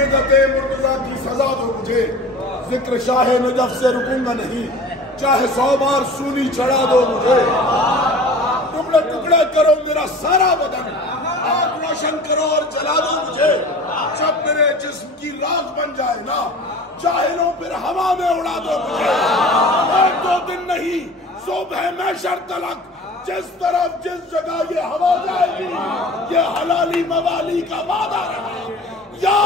مدت مرتضیٰ کی سزا دو مجھے، ذکر شاہ نجف سے رکوں گا نہیں، چاہے 100 بار سولی چڑھا دو مجھے، ٹکڑے ٹکڑے کرو میرا سارا بدن، آگ روشن کرو اور جلا دو مجھے، جب میرے جسم کی راکھ بن جائے نا، جاہلوں پھر ہوا میں اڑا دو مجھے، ایک دو دن نہیں صبح محشر تلک، جس طرف جس جگہ یہ ہوا جائے گی، یہ حلالی موالی کا وعدہ رہا، یا